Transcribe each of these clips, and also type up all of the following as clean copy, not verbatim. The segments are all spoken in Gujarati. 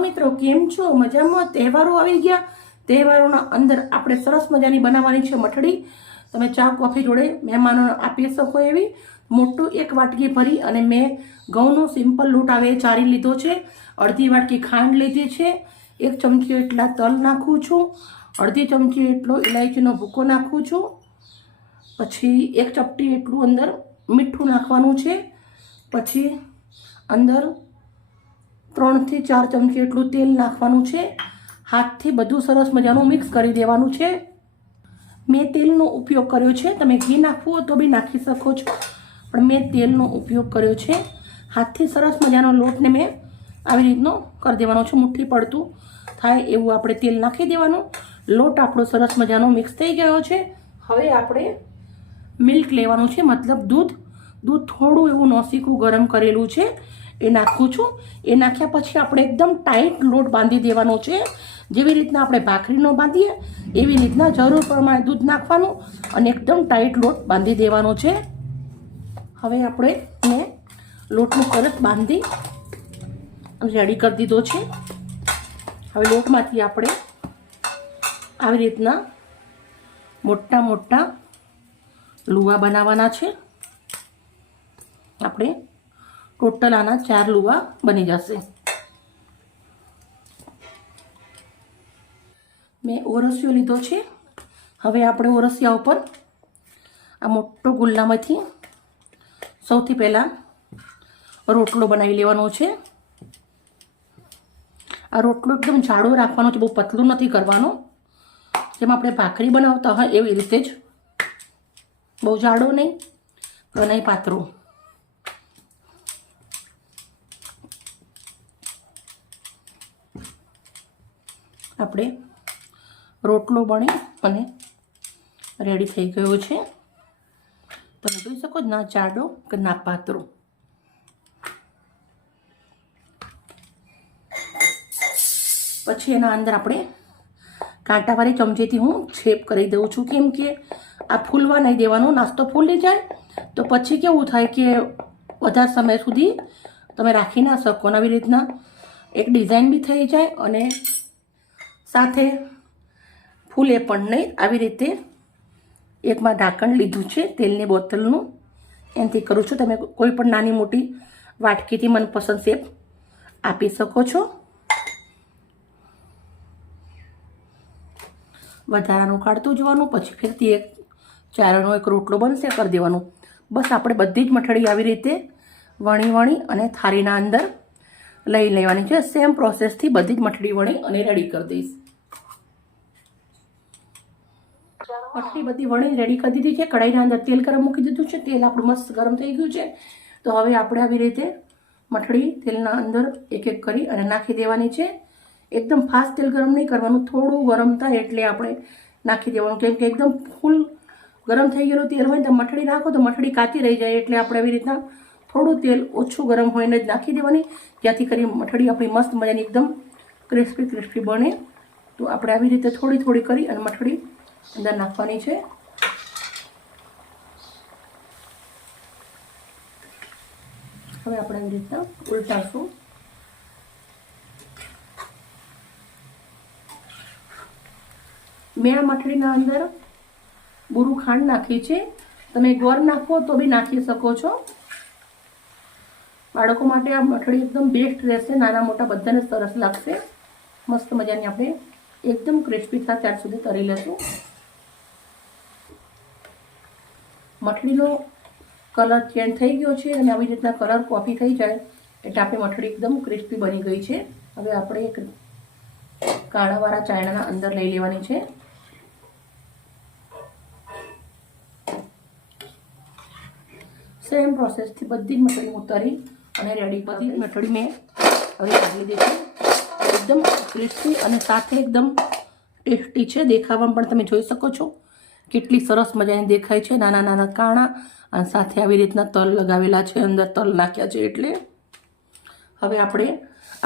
હેલો મિત્રો, કેમ છો? મજામાં? તહેવારો આવી ગયા. તહેવારોના અંદર આપણે સરસ મજાની બનાવવાની છે મઠડી. તમે ચા કોફી જોડે મહેમાનોને આપી શકો એવી મોટું એક વાટકી ભરી અને મેં ઘઉંનો સિમ્પલ લોટ આવે ચારી લીધો છે. અડધી વાટકી ખાંડ લીધી છે. 1 ચમચી એટલા તલ નાખું છું. અડધી ચમચી એટલો ઇલાયચીનો ભૂકો નાખું છું. પછી 1 ચપટી એટલું અંદર મીઠું નાખવાનું છે. પછી અંદર 3 થી 4 ચમચી એટલું તેલ નાખવાનું છે. હાથથી બધું સરસ મજાનું મિક્સ કરી દેવાનું છે. મેં તેલનો ઉપયોગ કર્યો છે. તમે ઘી નાખવું હોય તો બી નાખી શકો છો, પણ મેં તેલનો ઉપયોગ કર્યો છે. હાથથી સરસ મજાનો લોટને મેં આવી રીતનો કરી દેવાનો છે. મુઠ્ઠી પડતું થાય એવું આપણે તેલ નાખી દેવાનું. લોટ આપણો સરસ મજાનો મિક્સ થઈ ગયો છે. હવે આપણે મિલ્ક લેવાનું છે, મતલબ દૂધ થોડું એવું નોસીકું ગરમ કરેલું છે એ નાખું છું. એ નાખ્યા પછી આપણે એકદમ ટાઈટ લોટ બાંધી દેવાનો છે. જેવી રીતના આપણે ભાખરીનો બાંધીએ એવી રીતના જરૂર પ્રમાણે દૂધ નાખવાનું અને એકદમ ટાઈટ લોટ બાંધી દેવાનો છે. હવે આપણે મેં લોટનું સરસ બાંધી રેડી કરી દીધો છે. હવે લોટમાંથી આપણે આવી રીતના મોટા મોટા લુવા બનાવવાના છે. આપણે ટોટલ આના 4 લુવા બની જશે. મેં ઓરસિયો લીધો છે. હવે આપણે ઓરસિયા ઉપર આ મોટો ગુલ્લામાંથી સૌથી પહેલાં રોટલો બનાવી લેવાનો છે. આ રોટલો એકદમ જાડો રાખવાનો છે, બહુ પતલું નથી કરવાનો. જેમ આપણે ભાખરી બનાવતા હોય એવી રીતે જ, બહુ જાડો નહીં નહીં પાતળો. આપણે રોટલો બની અને રેડી થઈ ગયો છે. તમે જોઈ શકો ના જાડો કે ના પાતળો. પછી એના અંદર આપણે કાંટાવાળી ચમચીથી હું છેપ કરી દઉં છું, કેમ કે આ ફૂલવા નહીં દેવાનું. નાસ્તો ફૂલી જાય તો પછી કેવું થાય કે વધારે સમય સુધી તમે રાખી ના શકો. આવી રીતના એક ડિઝાઇન બી થઈ જાય અને સાથે ફૂલે પણ નહીં. આવી રીતે એકમાં ઢાંકણ લીધું છે તેલની બોટલનું, એનાથી કરું છું. તમે કોઈ પણ નાની મોટી વાટકીથી મનપસંદ શેપ આપી શકો છો. વધારાનું કાઢતું જવાનું, પછી ફરીથી એક ચારનો એક રોટલો બનશે કરી દેવાનું. બસ આપણે બધી જ મઠડી આવી રીતે વણી અને થાળીના અંદર લઈ લેવાની છે. સેમ પ્રોસેસથી બધી જ મઠડી વણી અને રેડી કરી દઈશ. મઠડી બધી વણી રેડી કરી દીધી છે. કઢાઈના અંદર તેલ ગરમ મૂકી દીધું છે. તેલ આપણું મસ્ત ગરમ થઈ ગયું છે. તો હવે આપણે આવી રીતે મઠડી તેલના અંદર એક એક કરી અને નાખી દેવાની છે. એકદમ ફાસ્ટ તેલ ગરમ નહીં કરવાનું, થોડું ગરમ થાય એટલે આપણે નાખી દેવાનું. કેમ કે એકદમ ફૂલ ગરમ થઈ ગયેલું તેલ હોય તો મઠડી નાખો તો મઠડી કાચી રહી જાય. એટલે આપણે આવી રીતના થોડું તેલ ઓછું ગરમ હોઈને જ નાખી દેવાની, જેથી કરી મઠડી આપણી મસ્ત મજાની એકદમ ક્રિસ્પી બને. તો આપણે આવી રીતે થોડી થોડી કરી અને મઠડી અંદર નાખવાની છે. હવે આપણે આવી રીતના ઉલટાશું. મેં આ મઠડીના અંદર બુરું ખાંડ નાખી છે. તમે ગોળ નાખો તો બી નાખી શકો છો. બાળકો માટે આ મઠડી એકદમ બેસ્ટ રહેશે. નાના મોટા બધાને સરસ લાગશે. મસ્ત મજાની આપણે એકદમ ક્રિસ્પી થાય ત્યાર સુધી તળી લેશું. મઠડીનો કલર ચેન્જ થઈ ગયો છે અને આવી રીતના કલર કોફી થઈ જાય એટલે આપણી મઠડી એકદમ ક્રિસ્પી બની ગઈ છે. હવે આપણે એક કાળાવાળા ચાયણાના અંદર લઈ લેવાની છે. સેમ પ્રોસેસથી બધી જ મઠડી ઉતારી અને રેડી. બધી મઠડી મેં હવે કાઢી લીધી છે. એકદમ ક્રિસ્પી અને સાથે એકદમ ટેસ્ટી છે. દેખાવામાં પણ તમે જોઈ શકો છો કેટલી સરસ મજાની દેખાય છે. નાના નાના કાણા અને સાથે આવી રીતના તલ લગાવેલા છે, અંદર તલ નાખ્યા છે. એટલે હવે આપણે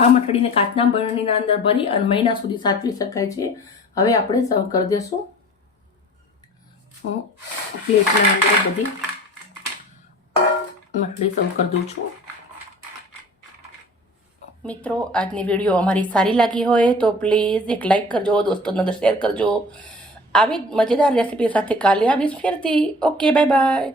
આ મઠડીને કાચના બરણીના અંદર ભરી અને મહિના સુધી સાચવી શકાય છે. હવે આપણે સર્વ કરી દઈશું. હું પ્લેટના અંદર બધી મઠડી સર્વ કરી દઉં છું. મિત્રો આજની વિડીયો અમારી સારી લાગી હોય તો પ્લીઝ એક લાઈક કરજો, દોસ્તોને અંદર શેર કરજો. આવી જ મજેદાર રેસીપી સાથે કાલે આવીશ ફેરથી. Okay, bye bye.